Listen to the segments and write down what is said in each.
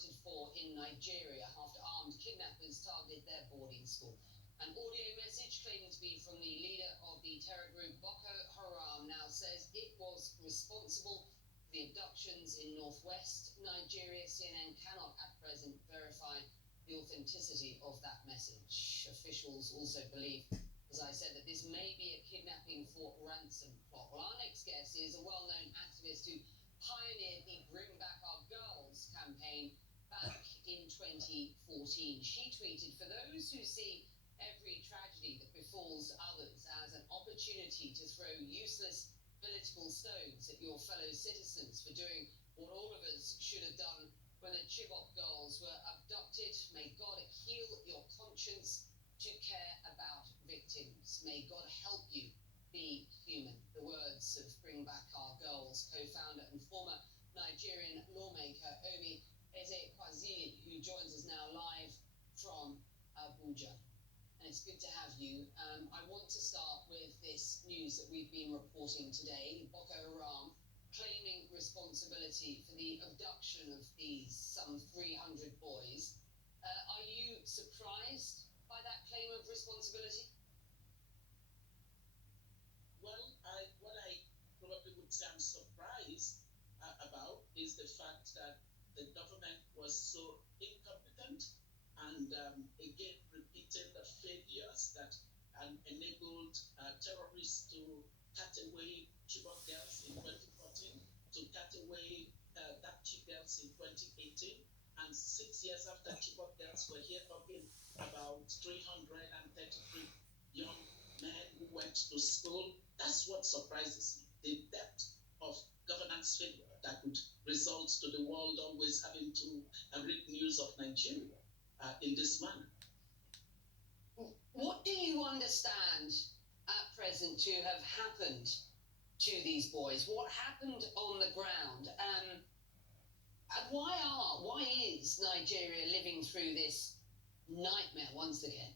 accounted for in Nigeria after armed kidnappers targeted their boarding school. An audio message claiming to be from the leader of the terror group Boko Haram now says it was responsible for the abductions in northwest Nigeria. CNN cannot at present verify the authenticity of that message. Officials also believe, as I said, that this may be a kidnapping for ransom plot. Well, our next guest is a well-known activist who pioneered the Bring Back Our Girls campaign back in 2014. She tweeted, "For those who see every tragedy that befalls others as an opportunity to throw useless political stones at your fellow citizens for doing what all of us should have done when the Chibok girls were abducted, may God heal your conscience to care about victims. May God help you be human." The words of Bring Back Our Girls co-founder and former Nigerian lawmaker Oby Ezekwesili, who joins us now live from Abuja. And it's good to have you. I want to start with this news that we've been reporting today. Boko Haram claiming responsibility for the abduction of these some 300 boys. Are you surprised by that claim of responsibility? Well, what I probably would say I'm surprised about is the fact that the government was so incompetent and again repeated the failures that enabled terrorists to cut away Chibok girls in 2014, to cut away Abducted girls in 2018, and 6 years after Chibok girls were here talking about 333 young men who went to school. That's what surprises me, the depth of governance failure that would result to the world always having to read news of Nigeria in this manner. What do you understand at present to have happened to these boys? What happened on the ground? And why is Nigeria living through this nightmare once again?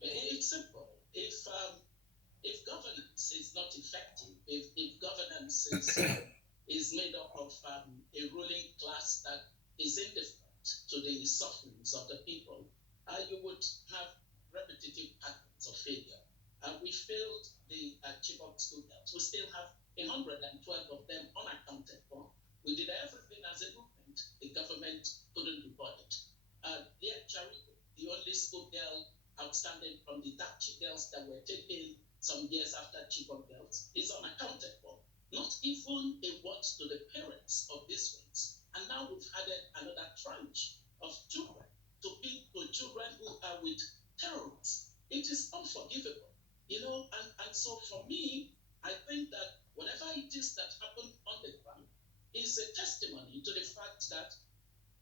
It's simple. If governance is not effective, if governance is made up of a ruling class that is indifferent to the sufferings of the people, you would have repetitive patterns of failure. We failed the Chibok school girls. We still have 112 of them unaccounted for. We did everything as a movement. The government couldn't report it. The only school girl outstanding from the Dachi girls that were taken some years after Chibok girls, is unaccounted for. Not even a word to the parents of these ones. And now we've added another tranche of children to children who are with terrorists. It is unforgivable, and so for me, I think that whatever it is that happened on the ground is a testimony to the fact that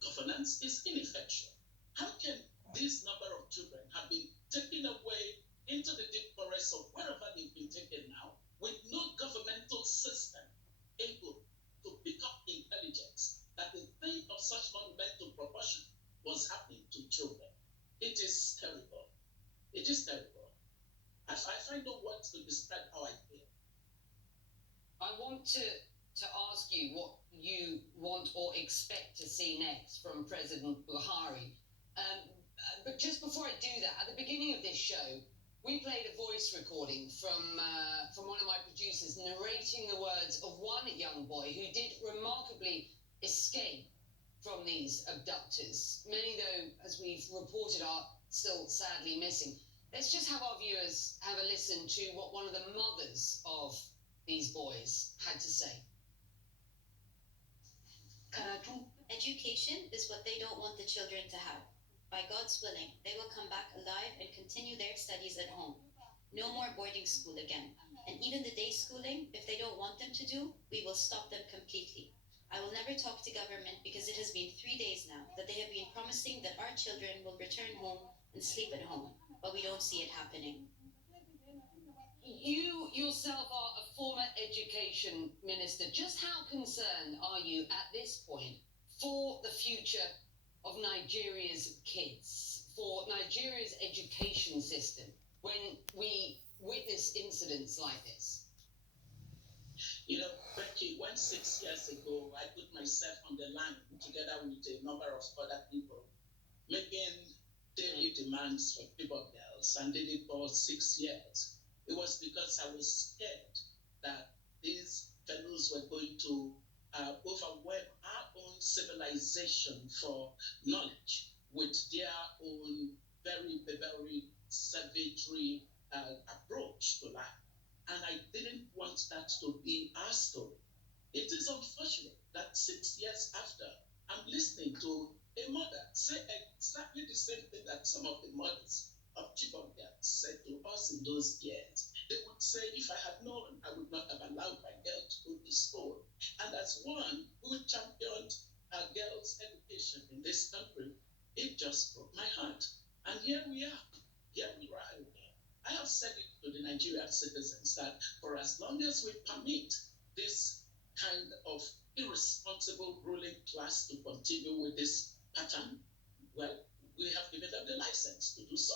governance is ineffectual. How can this number of children have been taken away into the deep forest or wherever they've been taken now, with no governmental system able to pick up intelligence that the thing of such monumental proportion was happening to children? It is terrible. It is terrible. I find no words to describe how I feel. I want to ask you what you want or expect to see next from President Buhari. But just before I do that, at the beginning of this show, we played a voice recording from one of my producers narrating the words of one young boy who did remarkably escape from these abductors. Many, though, as we've reported, are still sadly missing. Let's just have our viewers have a listen to what one of the mothers of these boys had to say. Education is what they don't want the children to have. By God's willing, they will come back alive and continue their studies at home. No more boarding school again. And even the day schooling, if they don't want them to do, we will stop them completely. I will never talk to government because it has been 3 days now that they have been promising that our children will return home and sleep at home, but we don't see it happening. You yourself are a former education minister. Just how concerned are you at this point for the future of Nigeria's kids, for Nigeria's education system, when we witness incidents like this? Becky, when 6 years ago I put myself on the line together with a number of other people, making daily demands for people girls, and did it for 6 years, it was because I was scared that these fellows were going to overwhelm our own civilization for knowledge with their own very, very savagery approach to life. And I didn't want that to be our story. It is unfortunate that 6 years after, I'm listening to a mother say exactly the same thing that some of the mothers of Chibok girls said to us in those years. They would say, if I had known, I would not have allowed my girl to go to school. And as one who championed a girls' education in this country, it just broke my heart. And here we are. Here we are. I have said it to the Nigerian citizens that for as long as we permit this kind of irresponsible ruling class to continue with this pattern, well, we have given them the license to do so.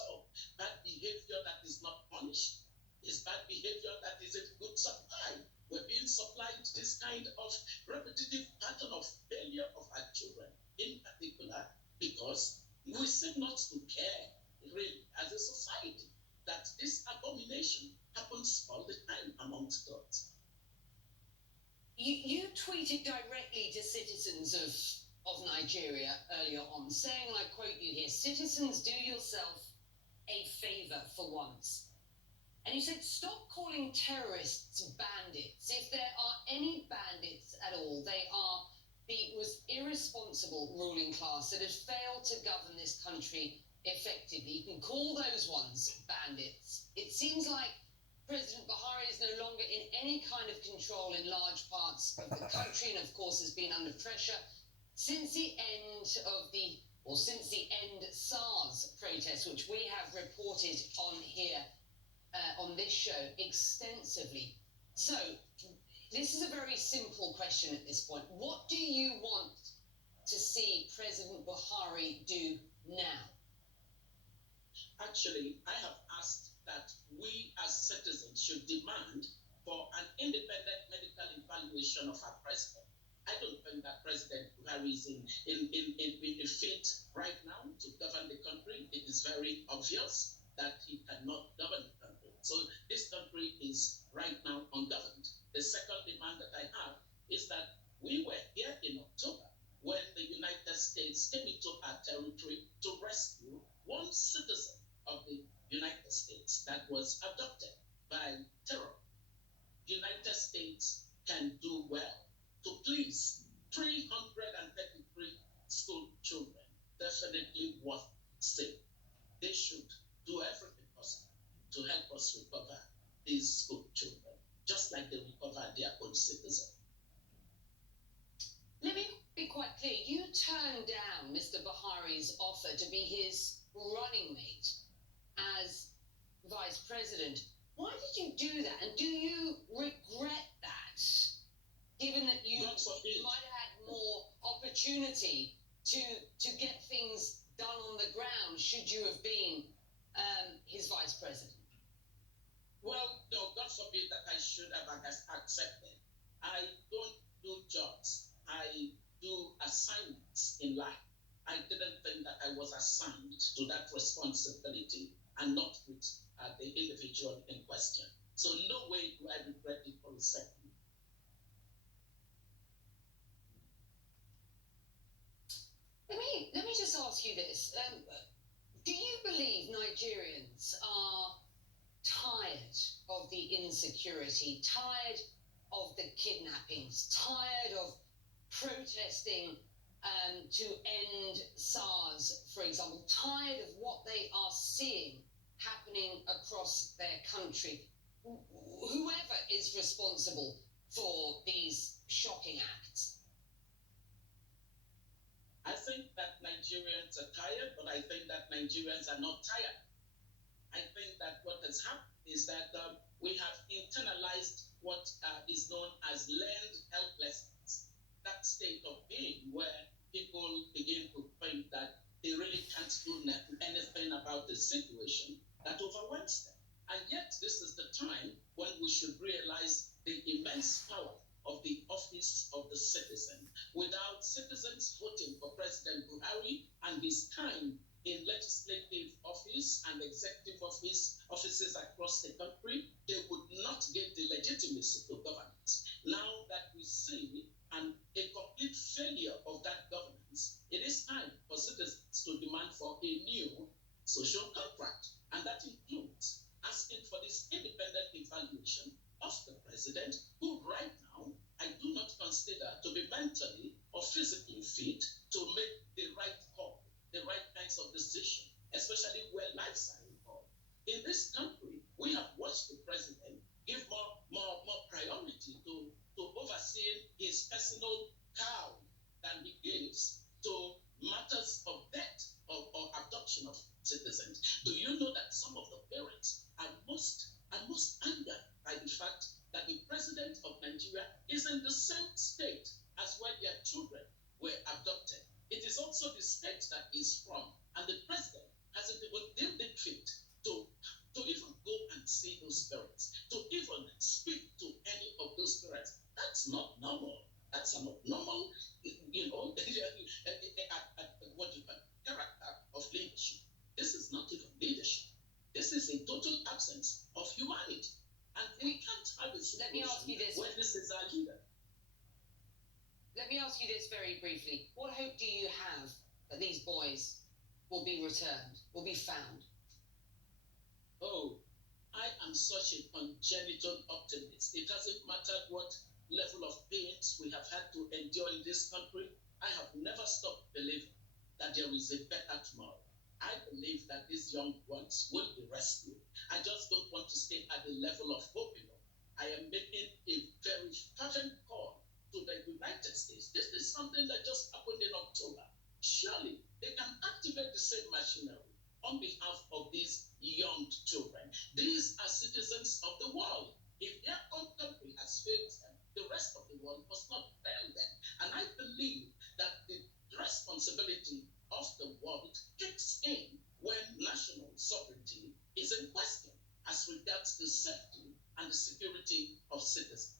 Bad behavior that is not punished is bad behavior that is a good supply. We're being supplied this kind of repetitive pattern of failure of our children, in particular, because we seem not to care, really, as a society, that this abomination happens all the time amongst us. You tweeted directly to citizens of Nigeria earlier on, saying, and I quote you here, "Citizens, do yourself a favor for once." And you said, "Stop calling terrorists bandits. If there are any bandits at all, they are the irresponsible ruling class that has failed to govern this country effectively. You can call those ones bandits." It seems like President Buhari is no longer in any kind of control in large parts of the country, and of course has been under pressure since the end SARS protests, which we have reported on here on this show extensively. So this is a very simple question at this point. What do you want to see President Buhari do now? Actually, I have asked that we as citizens should demand for an independent medical evaluation of our president. I don't think that President Buhari is in a fit right now to govern the country. It is very obvious that he cannot govern the country. So this country is right now ungoverned. The second demand that I have is that we were here in October when the United States came into our territory to rescue one citizen of the United States that was abducted by terror. The United States can do well to please 333 school children, definitely worth saving. They should do everything possible to help us recover these school children, just like they recover their own citizens. Let me be quite clear. You turned down Mr. Buhari's offer to be his running mate as vice president. Why did you do that? And do you regret that, given that you might have had more opportunity to get things done on the ground should you have been his vice president? Well, no, God forbid that I should have accepted. I don't do jobs. I do assignments in life. I didn't think that I was assigned to that responsibility and not with the individual in question. So no way do I regret it for a second. Let me just ask you this. Do you believe Nigerians are tired of the insecurity, tired of the kidnappings, tired of protesting to end SARS, for example, tired of what they are seeing happening across their country? Whoever is responsible for these shocking acts. I think that Nigerians are tired, but I think that Nigerians are not tired. I think that what has happened is that we have internalized what is known as learned helplessness. That state of being where people begin to think that they really can't do anything about the situation that overwhelms them. And yet, this is the time when we should realize the immense power his time in legislative office and executive offices across the country, they would not get the legitimacy to governance. Now that we see a complete failure of that governance, it is time for citizens to demand for a new social contract. And that includes asking for this independent evaluation of the president, who right now I do not consider to be mentally or physically fit to make the right call, the right kinds of decision, especially where lives are involved. In this country, we have watched the president give more priority to overseeing his personal cow than he gives to matters of death or abduction of citizens. Do you know that some of the parents are most angered by the fact that the president of Nigeria is in the same state as where their children were abducted? It is also the state that he's from, and the president hasn't even deemed it fit to even go and see those parents, to even speak to any of those parents. That's not normal. That's not normal, character of leadership. This is not even leadership. This is a total absence of humanity. And we can't have a situation. Let me ask you this. Where this is our leader. Let me ask you this very briefly. What hope do you have that these boys will be returned, will be found? Oh, I am such a congenital optimist. It doesn't matter what level of pains we have had to endure in this country. I have never stopped believing that there is a better tomorrow. I believe that these young ones will be rescued. I just don't want to stay at the level of hope. I am making a very fervent call to the United States. This is something that just happened in October. Surely they can activate the same machinery on behalf of these young children. These are citizens of the world. If their own country has failed them, the rest of the world must not fail them. And I believe that the responsibility of the world kicks in when national sovereignty is in question as regards the safety and the security of citizens.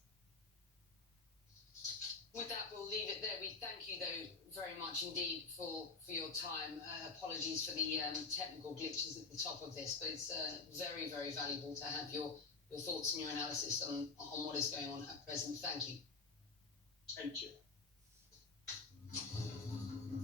With that, we'll leave it there. We thank you, though, very much indeed for your time. Apologies for the technical glitches at the top of this, but it's very, very valuable to have your thoughts and your analysis on what is going on at present. Thank you. Thank you.